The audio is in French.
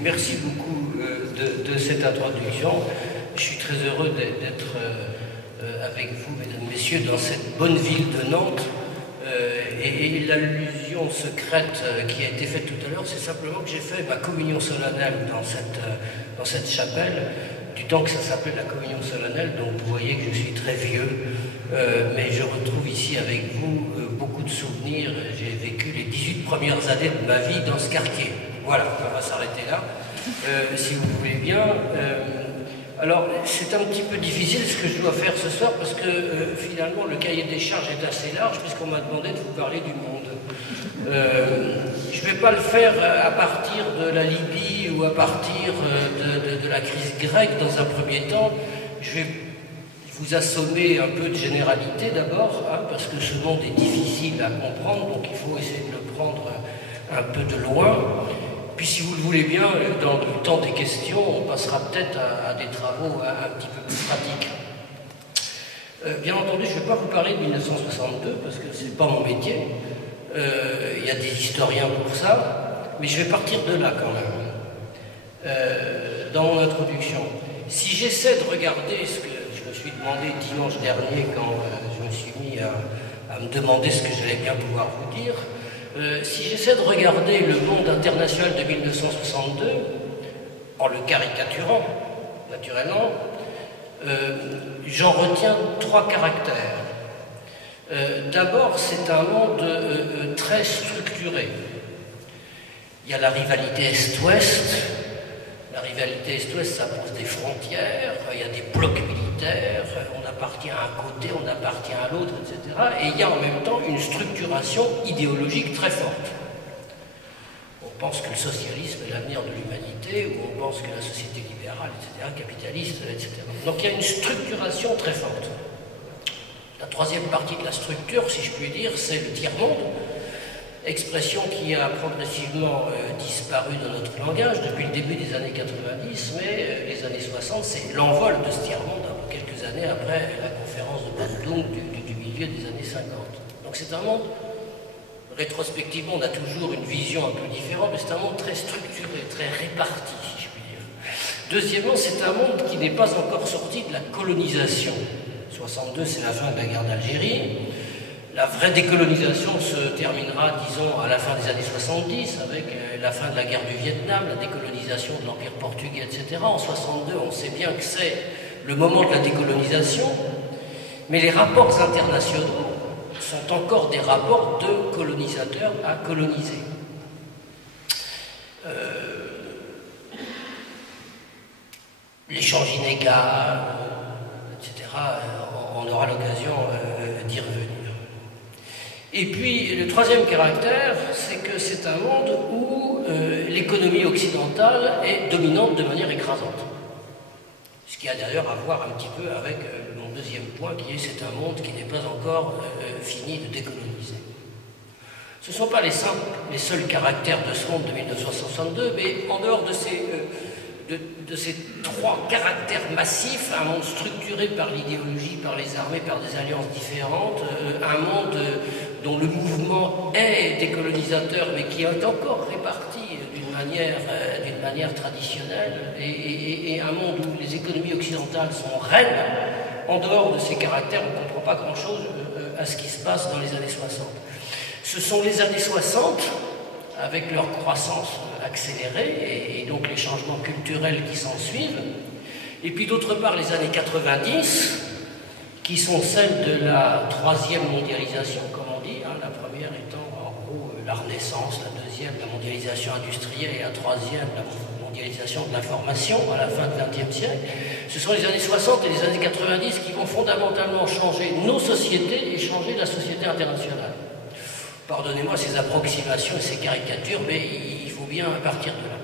Merci beaucoup de cette introduction. Je suis très heureux d'être avec vous, mesdames, messieurs, dans cette bonne ville de Nantes. Et l'allusion secrète qui a été faite tout à l'heure, c'est simplement que j'ai fait ma communion solennelle dans cette chapelle, du temps que ça s'appelait la communion solennelle, donc vous voyez que je suis très vieux, mais je retrouve ici avec vous beaucoup de souvenirs. J'ai vécu les 18 premières années de ma vie dans ce quartier. Voilà, on va s'arrêter là, si vous voulez bien. Alors, c'est un petit peu difficile ce que je dois faire ce soir, parce que finalement, le cahier des charges est assez large, puisqu'on m'a demandé de vous parler du monde. Je ne vais pas le faire à partir de la Libye ou à partir de la crise grecque dans un premier temps. Je vais vous assommer un peu de généralité d'abord, hein, parce que ce monde est difficile à comprendre, donc il faut essayer de le prendre un peu de loin. Puis si vous le voulez bien, dans le temps des questions, on passera peut-être à des travaux un petit peu plus pratiques. Bien entendu, je ne vais pas vous parler de 1962, parce que ce n'est pas mon métier. Il y a des historiens pour ça, mais je vais partir de là quand même, dans mon introduction. Si j'essaie de regarder ce que je me suis demandé dimanche dernier, quand je me suis mis à me demander ce que j'allais bien pouvoir vous dire, si j'essaie de regarder le monde international de 1962, en le caricaturant, naturellement, j'en retiens trois caractères. D'abord, c'est un monde très structuré. Il y a la rivalité Est-Ouest. La rivalité Est-Ouest, ça pose des frontières, il y a des blocs militaires, on appartient à un côté, on appartient à l'autre, etc. Et il y a en même temps une structuration idéologique très forte. On pense que le socialisme est l'avenir de l'humanité, ou on pense que la société libérale, etc., capitaliste, etc. Donc il y a une structuration très forte. La troisième partie de la structure, si je puis dire, c'est le tiers-monde, expression qui a progressivement disparu de notre langage depuis le début des années 90, mais les années 60, c'est l'envol de ce tiers-monde, quelques années après la conférence de Bandung du milieu des années 50. Donc c'est un monde, rétrospectivement, on a toujours une vision un peu différente, mais c'est un monde très structuré, très réparti, si je puis dire. Deuxièmement, c'est un monde qui n'est pas encore sorti de la colonisation. 62, c'est la fin de la guerre d'Algérie. La vraie décolonisation se terminera, disons, à la fin des années 70, avec la fin de la guerre du Vietnam, la décolonisation de l'Empire portugais, etc. En 62, on sait bien que c'est le moment de la décolonisation, mais les rapports internationaux sont encore des rapports de colonisateurs à coloniser. L'échange inégal, etc., on aura l'occasion d'y revenir. Et puis, le troisième caractère, c'est que c'est un monde où l'économie occidentale est dominante de manière écrasante. Ce qui a d'ailleurs à voir un petit peu avec mon deuxième point, qui est c'est un monde qui n'est pas encore fini de décoloniser. Ce ne sont pas les seuls caractères de ce monde de 1962, mais en dehors de ces trois caractères massifs, un monde structuré par l'idéologie, par les armées, par des alliances différentes, un monde dont le mouvement est décolonisateur, mais qui est encore réparti d'une manière traditionnelle, et un monde où les économies occidentales sont reines. En dehors de ces caractères, on ne comprend pas grand-chose à ce qui se passe dans les années 60. Ce sont les années 60, avec leur croissance accélérée, et donc les changements culturels qui s'en suivent, et puis d'autre part les années 90, qui sont celles de la troisième mondialisation, comme on dit, hein, la première étant en gros la Renaissance, la deuxième la mondialisation industrielle, et la troisième la mondialisation de l'information à la fin du XXe siècle. Ce sont les années 60 et les années 90 qui vont fondamentalement changer nos sociétés et changer la société internationale. Pardonnez-moi ces approximations et ces caricatures, mais il faut bien partir de là.